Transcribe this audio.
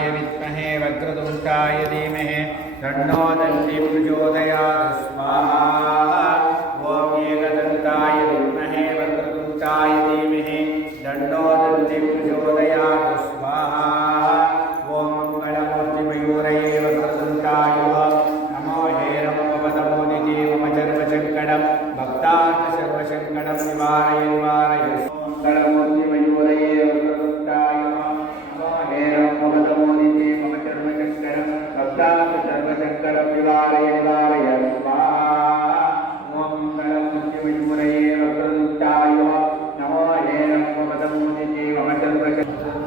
य विद्महे वक्रतुं धीमहे दण्डो दन्ते प्रचोदयादस्मादन्ताय स्वाहा ॐ एकदन्ताय धीमहे दण्डोदन्ते धीमहे मङ्गलमूर्तिमयूरये वक्रतुं चाय नमो मंगलमुख्यमुरे नमो हेरम पदमूति वमचंद्रश